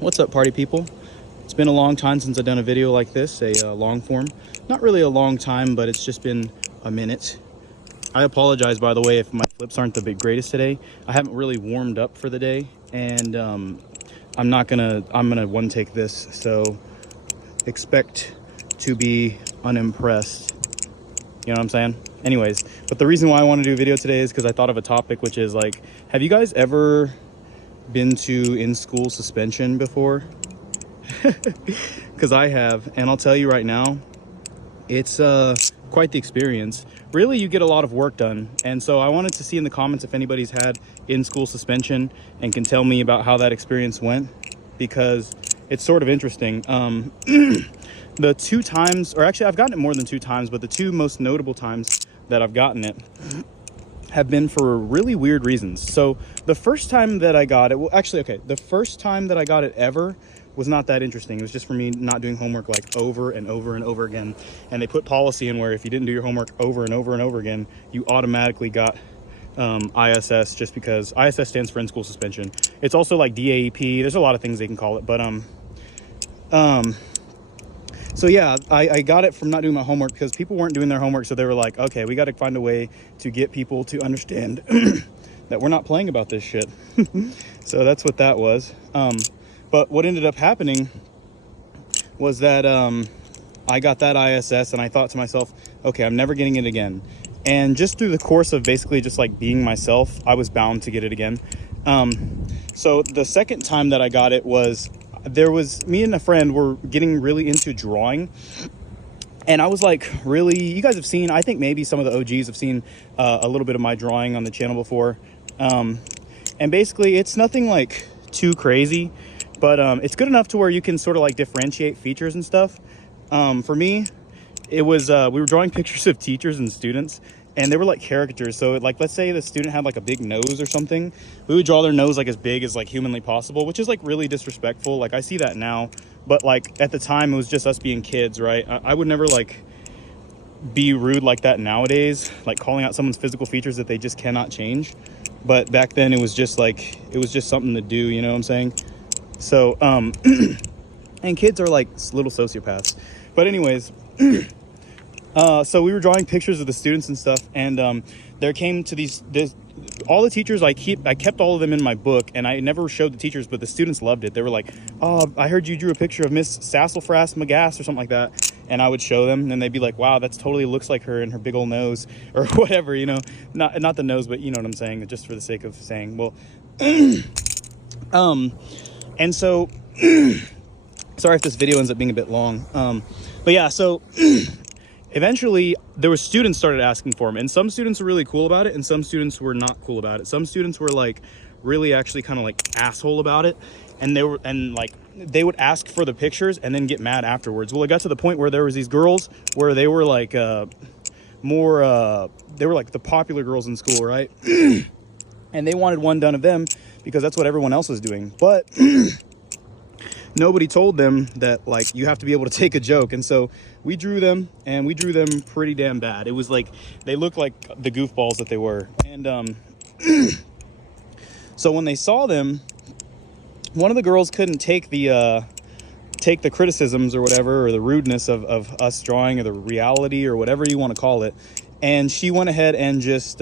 What's up, party people? It's been a long time since I've done a video like this, a long form. Not really a long time, but it's just been a minute. I apologize, by the way, if my flips aren't the greatest today. I haven't really warmed up for the day, and I'm gonna one take this, so expect to be unimpressed. You know what I'm saying? Anyways, but the reason why I want to do a video today is because I thought of a topic, which is like, have you guys ever been to in-school suspension before? Because I have, and I'll tell you right now, it's quite the experience. Really, you get a lot of work done, and so I wanted to see in the comments if anybody's had in-school suspension and can tell me about how that experience went, because it's sort of interesting. The 2 times, or actually I've gotten it more than 2 times, but the 2 most notable times that I've gotten it have been for really weird reasons. So the first time that I got it, well, actually, okay, the first time that I got it ever was not that interesting. It was just for me not doing homework like over and over and over again. And they put policy in where if you didn't do your homework over and over and over again, you automatically got ISS, just because ISS stands for in-school suspension. It's also like DAEP. There's a lot of things they can call it, but so yeah, I got it from not doing my homework because people weren't doing their homework. So they were like, okay, we got to find a way to get people to understand that we're not playing about this shit. So that's what that was. But what ended up happening was that I got that ISS and I thought to myself, okay, I'm never getting it again. And just through the course of basically just like being myself, I was bound to get it again. So the second time that I got it was, me and a friend were getting really into drawing. And I was like, really, you guys have seen, I think maybe some of the OGs have seen a little bit of my drawing on the channel before. And basically it's nothing like too crazy, but it's good enough to where you can sort of like differentiate features and stuff. For me, it was, we were drawing pictures of teachers and students, and they were like caricatures. So like, let's say the student had like a big nose or something, we would draw their nose like as big as like humanly possible, which is like really disrespectful. Like I see that now, but like at the time it was just us being kids, right? I would never like be rude like that nowadays, like calling out someone's physical features that they just cannot change. But back then it was just like, it was just something to do, you know what I'm saying? So, and kids are like little sociopaths. But anyways, so we were drawing pictures of the students and stuff, and there came to all the teachers, I kept all of them in my book, and I never showed the teachers, but the students loved it. They were like, oh, I heard you drew a picture of Miss Sasselfrass McGass or something like that. And I would show them, and they'd be like, wow, that's totally looks like her and her big old nose, or whatever, you know, not the nose, but you know what I'm saying, just for the sake of saying, well, and so, sorry if this video ends up being a bit long, but yeah, so eventually there were students started asking for them, and some students were really cool about it and some students were not cool about it. Some students were like really actually kind of like asshole about it, and they would ask for the pictures and then get mad afterwards. Well, it got to the point where there was these girls where they were like they were like the popular girls in school, right? And they wanted one done of them because that's what everyone else was doing, but nobody told them that like you have to be able to take a joke. And so we drew them, and we drew them pretty damn bad. It was like they looked like the goofballs that they were. And so when they saw them, one of the girls couldn't take the criticisms or whatever, or the rudeness of us drawing, or the reality, or whatever you want to call it, and she went ahead and just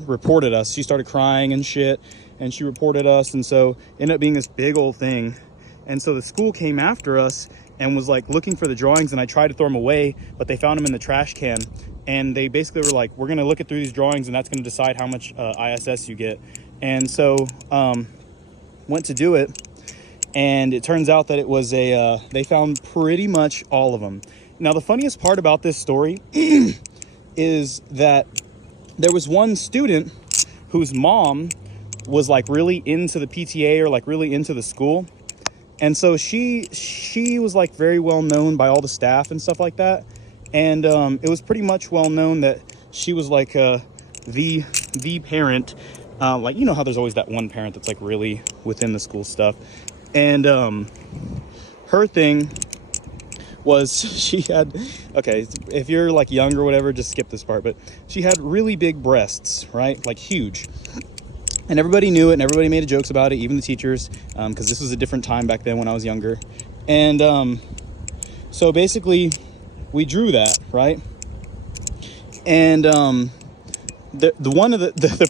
reported us. She started crying and shit, and she reported us, and so it ended up being this big old thing. And so the school came after us and was like looking for the drawings, and I tried to throw them away, but they found them in the trash can. And they basically were like, we're going to look at through these drawings, and that's going to decide how much ISS you get. And so went to do it, and it turns out that it was they found pretty much all of them. Now, the funniest part about this story is that there was one student whose mom was like really into the PTA, or like really into the school. And so she was like very well known by all the staff and stuff like that. And it was pretty much well known that she was like the parent. Like, you know how there's always that one parent that's like really within the school stuff. And her thing was she had, okay, if you're like young or whatever, just skip this part, but she had really big breasts, right? Like huge. And everybody knew it, and everybody made jokes about it, even the teachers, because this was a different time back then when I was younger. And so basically, we drew that, right? And the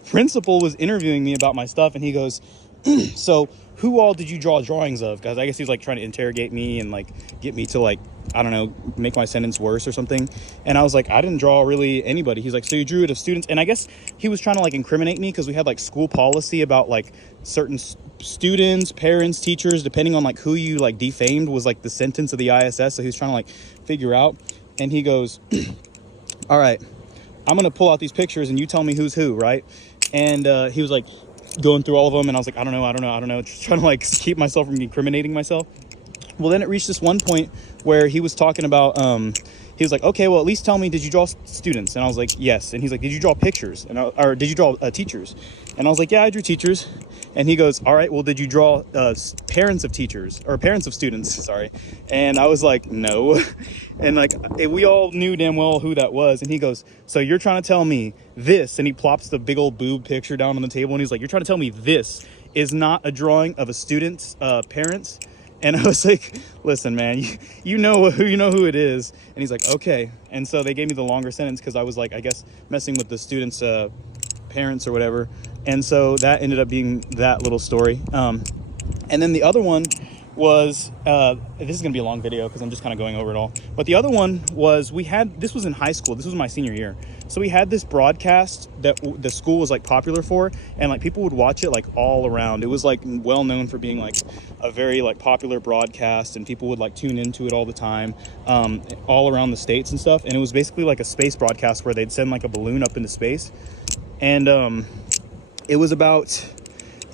principal was interviewing me about my stuff, and he goes, so who all did you draw drawings of? Because I guess he's like trying to interrogate me and like get me to like, I don't know, make my sentence worse or something. And I was like, I didn't draw really anybody. He's like, so you drew it of students? And I guess he was trying to like incriminate me because we had like school policy about like certain students, parents, teachers, depending on like who you like defamed was like the sentence of the ISS. So he was trying to like figure out. And he goes, all right, I'm going to pull out these pictures and you tell me who's who, right? And he was like going through all of them. And I was like, I don't know. Just trying to like keep myself from incriminating myself. Well, then it reached this one point where he was talking about, he was like, okay, well, at least tell me, did you draw students? And I was like, yes. And he's like, did you draw pictures? Or did you draw teachers? And I was like, yeah, I drew teachers. And he goes, all right, well, did you draw parents of teachers or parents of students? Sorry. And I was like, no. And like, we all knew damn well who that was. And he goes, so you're trying to tell me this? And he plops the big old boob picture down on the table. And he's like, you're trying to tell me this is not a drawing of a student's parents? And I was like, listen, man, you know who it is. And he's like, okay. And so they gave me the longer sentence because I was like, I guess, messing with the students' parents or whatever. And so that ended up being that little story. And then the other one was, this is going to be a long video because I'm just kind of going over it all. But the other one was, this was in high school. This was my senior year. So we had this broadcast that the school was like popular for, and like people would watch it like all around. It was like well known for being like a very like popular broadcast, and people would like tune into it all the time, all around the states and stuff. And it was basically like a space broadcast where they'd send like a balloon up into space. And it was about,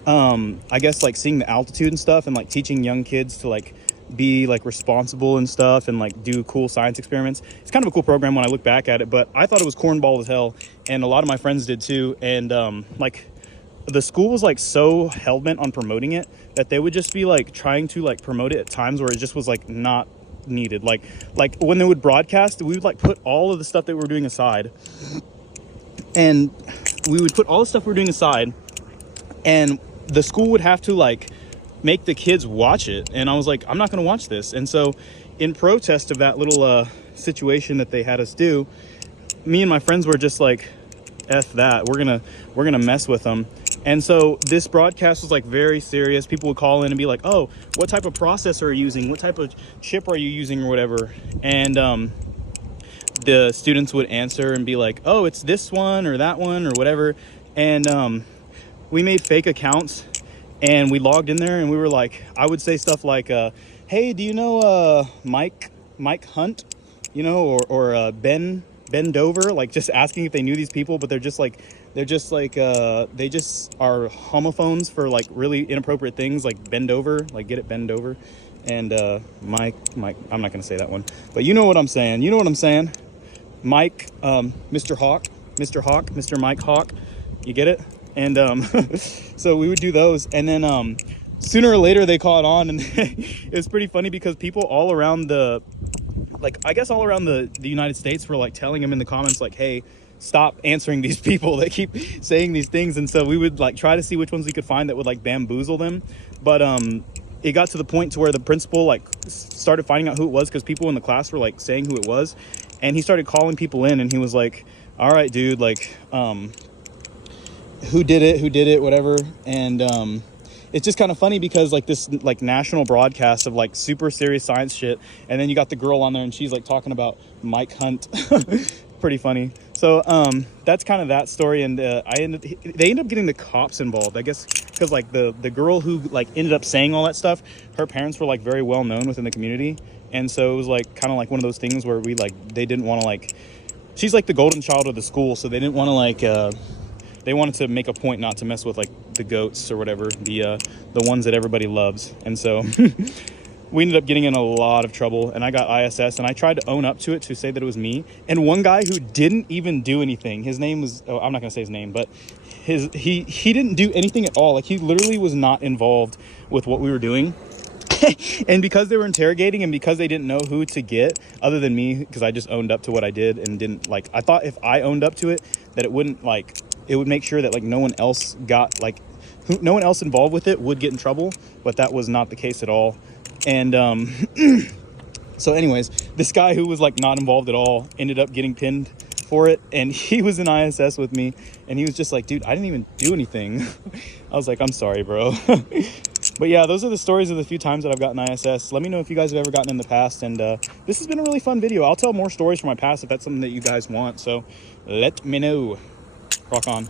I guess like seeing the altitude and stuff, and like teaching young kids to like be like responsible and stuff, and like do cool science experiments. It's kind of a cool program when I look back at it, but I thought it was cornball as hell, and a lot of my friends did too. And like the school was like so hell-bent on promoting it that they would just be like trying to like promote it at times where it just was like not needed. Like when they would broadcast, we would like put all of the stuff that we were doing aside, and we would put all the stuff we were doing aside, and the school would have to like make the kids watch it. And I was like, I'm not going to watch this. And so in protest of that little situation that they had us do, me and my friends were just like, F that, we're gonna mess with them. And so this broadcast was like very serious. People would call in and be like, oh, what type of processor are you using? What type of chip are you using or whatever? And the students would answer and be like, oh, it's this one or that one or whatever. And we made fake accounts, and we logged in there, and we were like, I would say stuff like, hey, do you know Mike Hunt, you know, or Ben Dover, like just asking if they knew these people, but they just are homophones for like really inappropriate things, like bend over, like get it bend over. And Mike, I'm not gonna say that one, but you know what I'm saying. Mike, Mr. Hawk, Mr. Mike Hawk, you get it? And so we would do those, and then sooner or later they caught on, and it was pretty funny because people all around the United States were like telling him in the comments like, hey, stop answering these people, they keep saying these things. And so we would like try to see which ones we could find that would like bamboozle them. But it got to the point to where the principal like started finding out who it was, because people in the class were like saying who it was, and he started calling people in, and he was like, all right, dude, like who did it, whatever. And it's just kind of funny because like this like national broadcast of like super serious science shit, and then you got the girl on there and she's like talking about Mike Hunt. Pretty funny. So that's kind of that story. And they ended up getting the cops involved, I guess, because like the girl who like ended up saying all that stuff, her parents were like very well known within the community. And so it was like kind of like one of those things where they didn't want to like, she's like the golden child of the school, so they didn't want to like they wanted to make a point not to mess with like the goats or whatever, the ones that everybody loves. And so we ended up getting in a lot of trouble, and I got ISS, and I tried to own up to it, to say that it was me. And one guy who didn't even do anything, his name was, I'm not gonna say his name, but he didn't do anything at all. Like he literally was not involved with what we were doing. And because they were interrogating, and because they didn't know who to get other than me, because I just owned up to what I did and didn't like, I thought if I owned up to it that it wouldn't like, it would make sure that like no one else got like no one else involved with it would get in trouble, but that was not the case at all. And so anyways, this guy who was like not involved at all ended up getting pinned for it, and he was in ISS with me, and he was just like, dude, I didn't even do anything. I was like, I'm sorry, bro. But yeah, those are the stories of the few times that I've gotten ISS. Let me know if you guys have ever gotten in the past, and this has been a really fun video. I'll tell more stories from my past if that's something that you guys want, so let me know. Rock on.